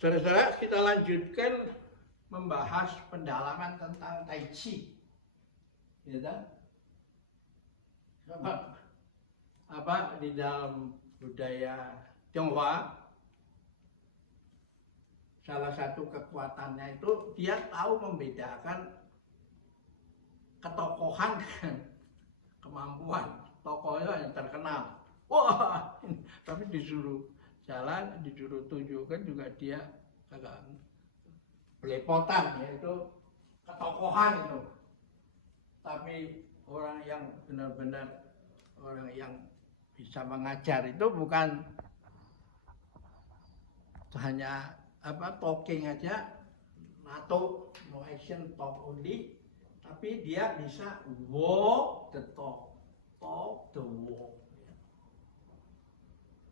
Saudara-saudara, kita lanjutkan membahas pendalaman tentang Tai Chi. Ya, apa di dalam budaya Tionghoa, salah satu kekuatannya itu dia tahu membedakan ketokohan dengan kemampuan. Tokohnya yang terkenal, wah, tapi disuruh jalan, disuruh tunjukkan juga dia agak belepotan, yaitu ketokohan itu. Tapi orang yang benar-benar orang yang bisa mengajar itu bukan hanya talking aja, nato, no action, talk only, tapi dia bisa walk the talk, talk the walk.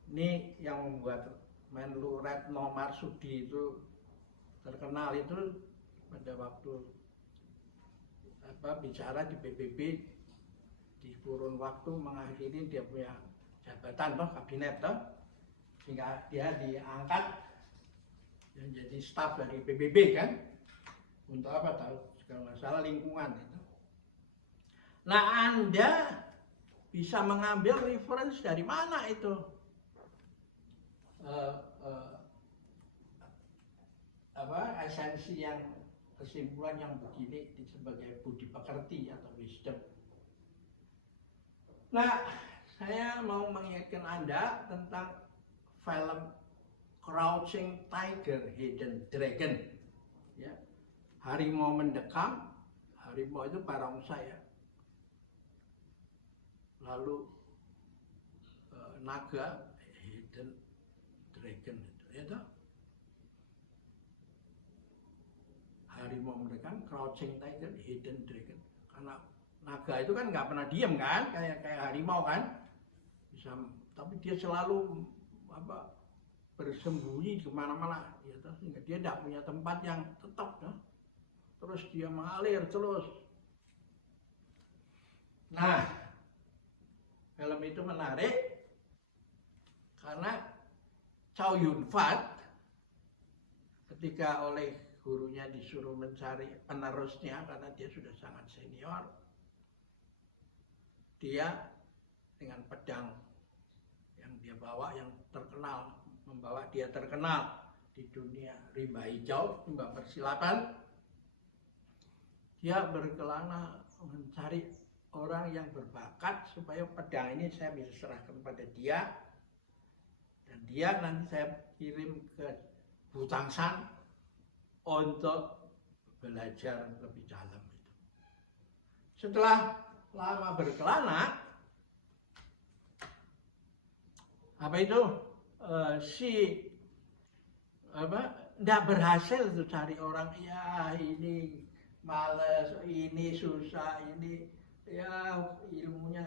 Ini yang membuat Menlu Retno Marsudi itu terkenal itu pada waktu bicara di PBB di kurun waktu mengakhiri dia punya jabatan kabinet sehingga dia diangkat menjadi staf dari PBB kan, untuk apa tahu segala masalah lingkungan itu. Nah, Anda bisa mengambil reference dari mana itu? Esensi yang kesimpulan yang begini sebagai budi pekerti atau wisdom. Nah, saya mau mengingatkan Anda tentang film Crouching Tiger, Hidden Dragon. Ya. Harimau mendekam, harimau itu barongsai ya. Lalu naga, hidden dragon itu, ya. Harimau mendekam, crouching tiger, hidden dragon. Karena naga itu kan nggak pernah diem kan, kayak harimau kan, bisa, tapi dia selalu bersembunyi kemana-mana, ya, sehingga dia tidak punya tempat yang tetap, ya. Terus dia mengalir terus. Nah, film itu menarik karena Chow Yun-fat ketika oleh gurunya disuruh mencari penerusnya karena dia sudah sangat senior, dia dengan pedang yang dia bawa yang terkenal, membawa dia terkenal di dunia rimba hijau, rimba persilatan, dia berkelana mencari orang yang berbakat supaya pedang ini saya bisa serahkan kepada dia dan dia nanti saya kirim ke Butangsan untuk belajar lebih dalam itu. Setelah lama berkelana, nggak berhasil tuh cari orang, ya ini males, ini susah, ini ya ilmunya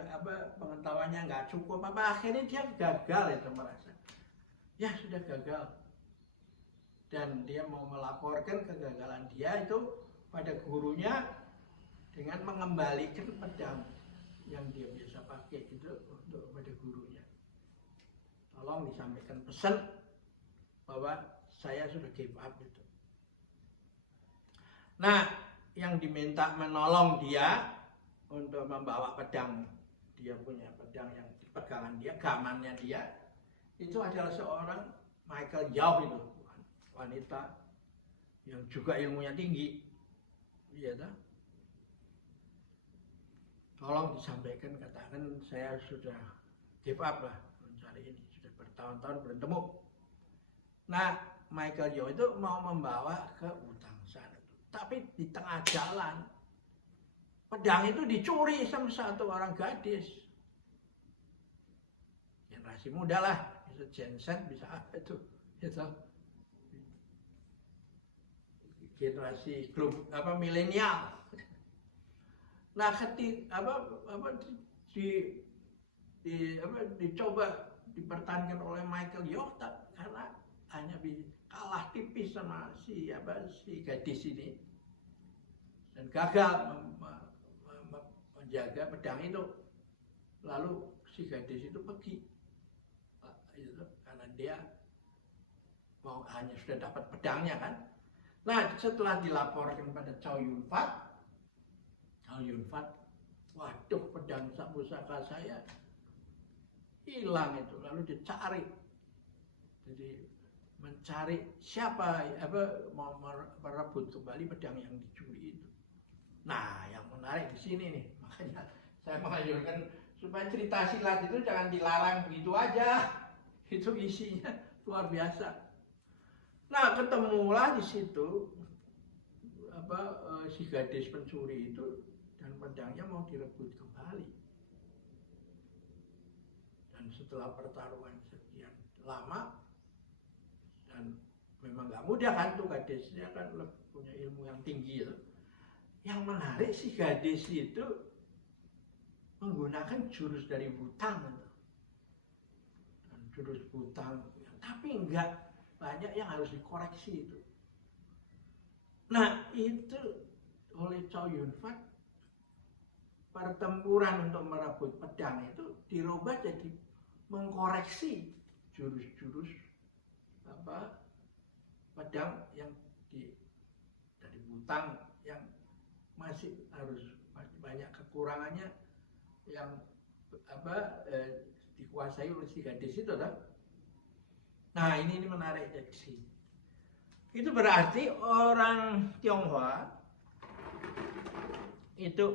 pengetahuannya nggak cukup, akhirnya dia gagal itu, merasa ya sudah gagal. Dan dia mau melaporkan kegagalan dia itu pada gurunya dengan mengembalikan pedang yang dia biasa pakai itu untuk pada gurunya. Tolong disampaikan pesan bahwa saya sudah give up itu. Nah, yang diminta menolong dia untuk membawa pedang, dia punya pedang yang di pegangan dia, gamannya dia, itu adalah seorang Michael Yao itu, wanita yang juga ilmunya tinggi, ya tak? Tolong disampaikan, katakan saya sudah give up lah mencari ini, sudah bertahun-tahun belum temu. Nah, Michael Yao itu mau membawa ke Butangsan, tapi di tengah jalan pedang itu dicuri sama satu orang gadis, generasi muda lah, bisa Gen Z, bisa apa itu, gitu. Generasi milenial. Nah, dicoba dipertahankan oleh Michael Yao karena hanya kalah tipis sama si gadis ini dan gagal menjaga pedang itu. Lalu si gadis itu pergi, karena dia mau hanya sudah dapat pedangnya kan. Nah setelah dilaporkan pada Chow Yun Fat, waduh pedang pusaka saya hilang itu, lalu dicari. Jadi mencari siapa mau merebut kembali pedang yang dicuri itu. Nah, yang menarik di sini nih, makanya saya menganjurkan supaya cerita silat itu jangan dilarang begitu aja. Itu isinya luar biasa. Nah, ketemulah di situ si gadis pencuri itu dan pedangnya mau direbut kembali. Dan setelah pertarungan sekian lama, dan memang nggak mudah kan tuh, gadisnya kan punya ilmu yang tinggi ya. Yang menarik si gadis itu menggunakan jurus dari Wutang, dan jurus Wutang, tapi nggak banyak yang harus dikoreksi itu. Nah itu oleh Chow Yun Fat, pertempuran untuk merebut pedang itu dirubah jadi mengkoreksi jurus-jurus pedang yang dari Wutang yang masih harus banyak kekurangannya yang dikuasai oleh si gadis itu kan. Nah ini menarik dari sini. Itu berarti orang Tionghoa itu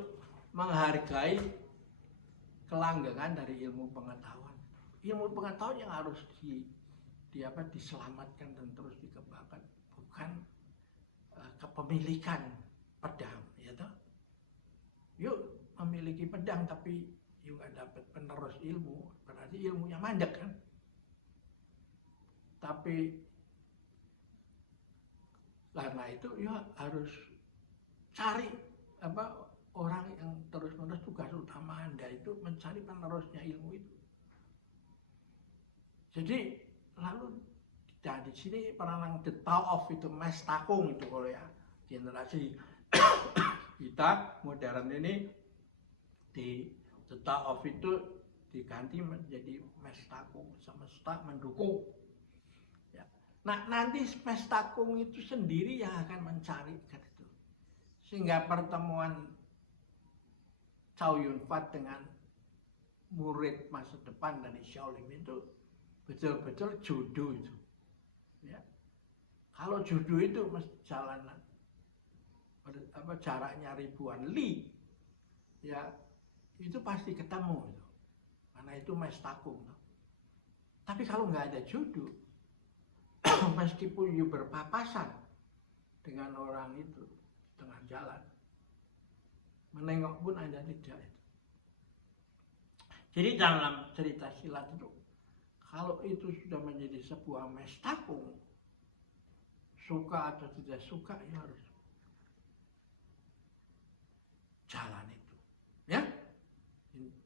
menghargai kelanggengan dari ilmu pengetahuan. Ilmu pengetahuan yang harus diselamatkan dan terus dikembangkan, bukan kepemilikan pedang, ya toh. Yuk memiliki pedang tapi yuk nggak dapat penerus ilmu, berarti ilmunya mandek kan. Tapi karena itu ya harus cari orang yang terus-menerus, tugas utama Anda itu mencari penerusnya ilmu itu. Jadi lalu di sini peranan The Tao of itu Mas Takung itu, kalau ya generasi kita modern ini di The Tao of itu diganti menjadi Mas Takung, semesta mendukung. Ya. Nah nanti Mas Takung itu sendiri yang akan mencari kan itu. Sehingga pertemuan Chow Yun Fat dengan murid masa depan dari Shaolin itu betul-betul jodoh itu. Ya. Kalau jodoh itu jalanan jaraknya ribuan li, ya itu pasti ketemu itu. Karena itu Mas Takung. Tapi kalau nggak ada jodoh, meskipun you berpapasan dengan orang itu di tengah jalan, menengok pun Anda tidak itu. Jadi dalam cerita silat itu, kalau itu sudah menjadi sebuah Mas Takung, suka atau tidak suka, ya harus jalan itu. Ya,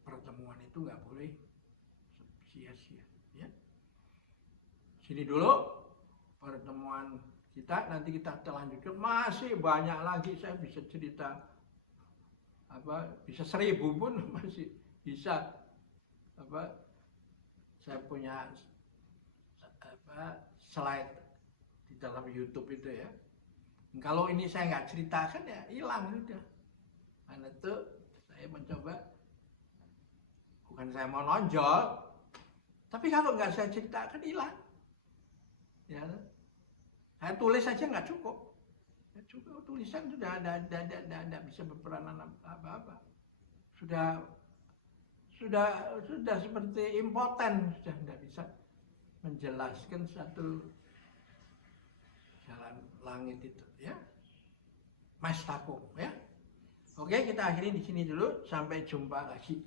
pertemuan itu nggak boleh sia-sia. Ya, sini dulu pertemuan kita, nanti kita lanjutkan, masih banyak lagi saya bisa cerita, bisa 1000 pun masih bisa. Saya punya slide di dalam YouTube itu ya. Kalau ini saya nggak ceritakan ya hilang sudah. Karena itu saya mencoba, bukan saya mau nonjol, tapi kalau nggak saya ceritakan hilang. Ya, saya tulis saja nggak cukup. Ya, cukup tulisan sudah ada bisa berperanan apa-apa. Sudah seperti impoten, sudah tidak bisa menjelaskan satu jalan langit itu, ya. Mas Takung, ya. Oke, kita akhiri di sini dulu. Sampai jumpa lagi.